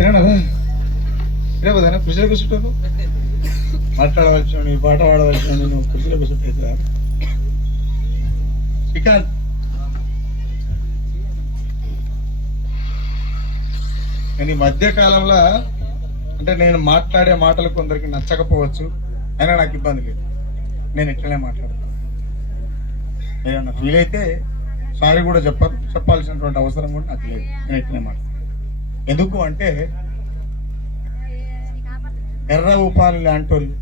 సరేనా రే పోదానా కుర్చీలో కూర్చుంటావు మాట్లాడవలసిన నీ పాట పాడవలసిన నువ్వు కుర్చీలో కూర్చుంటా శ్రీకాంత్ నేను ఈ మధ్య కాలంలో అంటే నేను మాట్లాడే మాటలు కొందరికి నచ్చకపోవచ్చు అయినా నాకు ఇబ్బంది లేదు, నేను ఇట్లనే మాట్లాడతాను. ఏదన్నా ఫీల్ అయితే సారీ కూడా చెప్పాల్సినటువంటి అవసరం కూడా నాకు లేదు, నేను ఇట్లనే మాట్లాడతాను. ఎందుకు అంటే ఎర్ర ఉపాలు లాంటి వాళ్ళు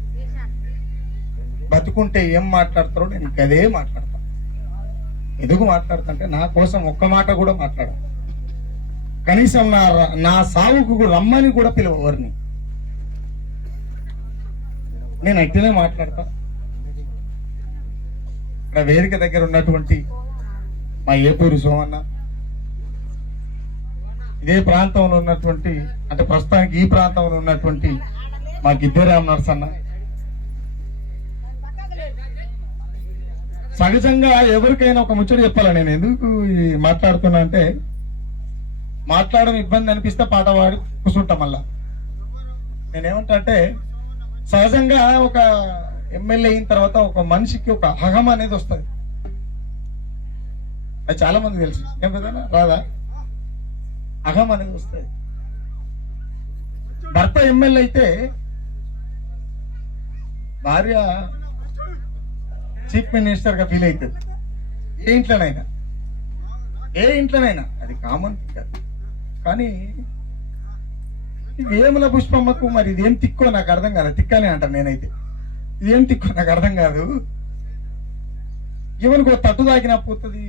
బతుకుంటే ఏం మాట్లాడతారో నేను ఇంకదే మాట్లాడతాను. ఎందుకు మాట్లాడుతుంటే నా కోసం ఒక్క మాట కూడా మాట్లాడాను, కనీసం నా సావుకు రమ్మని కూడా పిలవరిని, నేను అట్టినే మాట్లాడతా. ఇక్కడ వేదిక దగ్గర ఉన్నటువంటి మా ఏపూరి సోమన్న, ఇదే ప్రాంతంలో ఉన్నటువంటి అంటే ప్రస్తుతానికి ఈ ప్రాంతంలో ఉన్నటువంటి మా గిద్దెరామ్ నర్సన్న, సహజంగా ఎవరికైనా ఒక ముచ్చట చెప్పాలి. నేను ఎందుకు మాట్లాడుతున్నా అంటే మాట్లాడడం ఇబ్బంది అనిపిస్తే పాట పాడి కూర్చుంటాం. మళ్ళా నేనేమంటా అంటే సహజంగా ఒక ఎమ్మెల్యే అయిన తర్వాత ఒక మనిషికి ఒక అహం అనేది వస్తుంది, అది చాలా మంది తెలుసు. ఏం కదా రాదా అహం అనేది వస్తుంది. భర్త ఎమ్మెల్యే అయితే భార్య చీఫ్ మినిస్టర్ గా ఫీల్ అవుతుంది. ఏ ఇంట్లోనైనా అది కామన్ కాదు. కానీ వేముల పుష్పమ్మకు మరి ఇదేం తిక్కో నాకు అర్థం కాదు. తిక్కనే అంటాను నేనైతే, ఇదేం తిక్కో నాకు అర్థం కాదు. ఈవెనకు తట్టు తాగినా పోతుంది,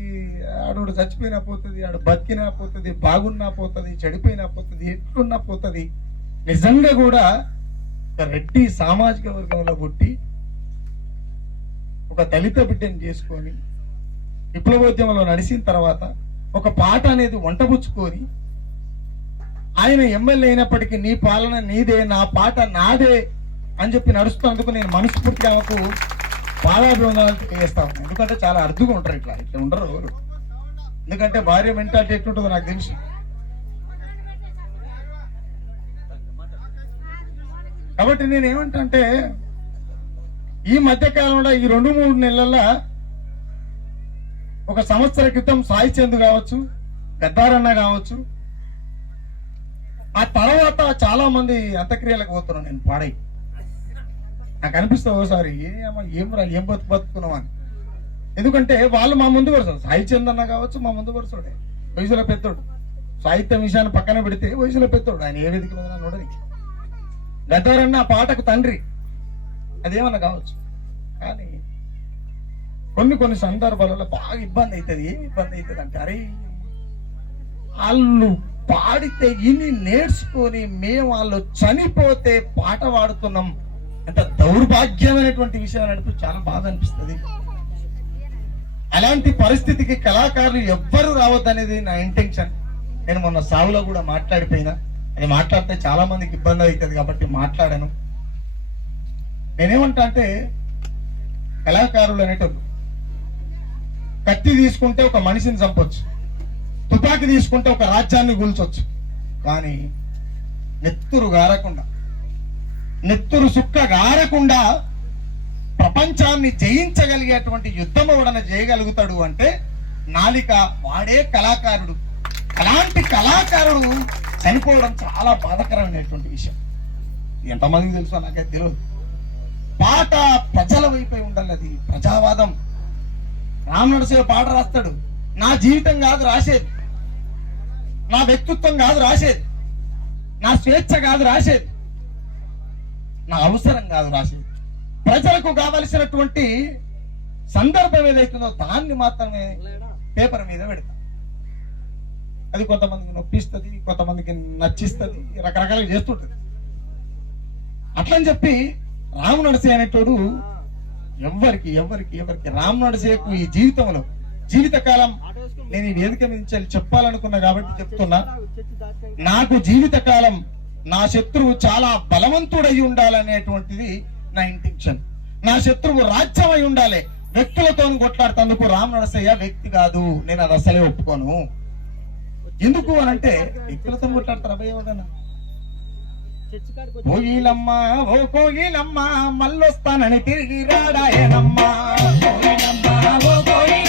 ఆడు చచ్చిపోయినా పోతుంది, ఆడు బతికినా పోతుంది, బాగున్నా పోతుంది, చెడిపోయినా పోతుంది, ఎట్లున్నా పోతుంది. నిజంగా కూడా రెడ్డి సామాజిక వర్గంలో పుట్టి ఒక దళిత బిడ్డని చేసుకొని విప్లవోద్యమంలో నడిచిన తర్వాత ఒక పాట అనేది వంటబుచ్చుకొని ఆయన ఎమ్మెల్యే అయినప్పటికీ నీ పాలన నీదే, నా పాట నాదే అని చెప్పి నడుస్తున్నందుకు నేను మనస్ఫూర్తిగా ఆమెకు పాదాభివందనాలు తెలియజేస్తాను. ఎందుకంటే చాలా అర్థంగా ఉంటారు, ఇట్లా ఉండరు ఎవరు. ఎందుకంటే భార్య మెంటాలిటీ ఎట్లుంటుందో నాకు తెలుసు. కాబట్టి నేనేమంటే ఈ మధ్యకాలంలో ఈ 2-3 నెలల్లో ఒక సంవత్సర క్రితం సాయి చంద్ కావచ్చు, గద్దారన్న కావచ్చు, ఆ తర్వాత చాలా మంది అంత్యక్రియలకు పోతున్నాను నేను పాడై. నాకు అనిపిస్తుంది ఒకసారి ఏం బతుకుతున్నాం అని. ఎందుకంటే వాళ్ళు మా ముందు వరుసడు, సాయి చంద్ అన్న కావచ్చు మా ముందు వరుసడే, వయసులో పెద్దోడు. సాహిత్య విషయాన్ని పక్కన పెడితే వయసులో పెద్దోడు, ఆయన ఏ వేదిక మీద నోడని. గద్దారన్న ఆ పాటకు తండ్రి, అదేమన్నా కావచ్చు. కానీ కొన్ని సందర్భాలలో బాగా ఇబ్బంది అవుతుంది. ఏమి ఇబ్బంది అవుతుంది అంటే, అరే వాళ్ళు పాడితే ఇన్ని నేర్చుకొని మేము వాళ్ళు చనిపోతే పాట పాడుతున్నాం, ఎంత దౌర్భాగ్యమైనటువంటి విషయం అనిపిస్తూ చాలా బాధ అనిపిస్తుంది. అలాంటి పరిస్థితికి కళాకారులు ఎవ్వరూ రావద్దనేది నా ఇంటెన్షన్. నేను మొన్న సావులో కూడా మాట్లాడిపోయినా, అది మాట్లాడితే చాలా మందికి ఇబ్బంది అవుతుంది కాబట్టి మాట్లాడాను. నేనేమంటా అంటే కళాకారులు అనేటప్పుడు కత్తి తీసుకుంటే ఒక మనిషిని చంపొచ్చు, తుపాకి తీసుకుంటే ఒక రాజ్యాన్ని కూల్చొచ్చు. కానీ నెత్తురు సుక్క గారకుండా ప్రపంచాన్ని జయించగలిగేటువంటి యుద్ధం ఎవడన చేయగలుగుతాడు అంటే నాలిక, వాడే కళాకారుడు. అలాంటి కళాకారుడు చనిపోవడం చాలా బాధాకరమైనటువంటి విషయం. ఎంతమందికి తెలుసో నాకైతే తెలియదు. పాట ప్రజల వైపై ఉండాలి, అది ప్రజావాదం. రామనరసింహ పాట రాస్తాడు, నా జీవితం కాదు రాసేది, నా వ్యక్తిత్వం కాదు రాసేది, నా స్వేచ్ఛ కాదు రాసేది, నా అవసరం కాదు రాసేది, ప్రజలకు కావలసినటువంటి సందర్భం ఏదైతుందో దాన్ని మాత్రమే పేపర్ మీద పెడతా. అది కొంతమందికి నొప్పిస్తుంది, కొంతమందికి నచ్చిస్తుంది, రకరకాలుగా చేస్తుంటది. అట్లని చెప్పి రాము నరసింహ అనేటోడు ఎవరికి రాము నరసింహకు ఈ జీవితంలో జీవితకాలం, నేను ఈ వేదిక మీద చెప్పాలనుకున్నా కాబట్టి చెప్తున్నా, నాకు జీవితకాలం నా శత్రువు చాలా బలవంతుడై ఉండాలనేటువంటిది నా ఇంటెన్షన్. నా శత్రువు రాజ్యమై ఉండాలి, వ్యక్తులతో కొట్లాడుతందుకు రామ్ నరసయ్య వ్యక్తి కాదు, నేను అది అసలే ఒప్పుకోను. ఎందుకు అని అంటే వ్యక్తులతో కొట్లాడతారు, అబ్బాయి ఎవడన్నా కోయిలమ్మ ఓ కోయిలమ్మ మళ్ళొస్తానని తిరిగి రాడాయనమ్మా. కోయిలమ్మ ఓ కోయిలమ్మ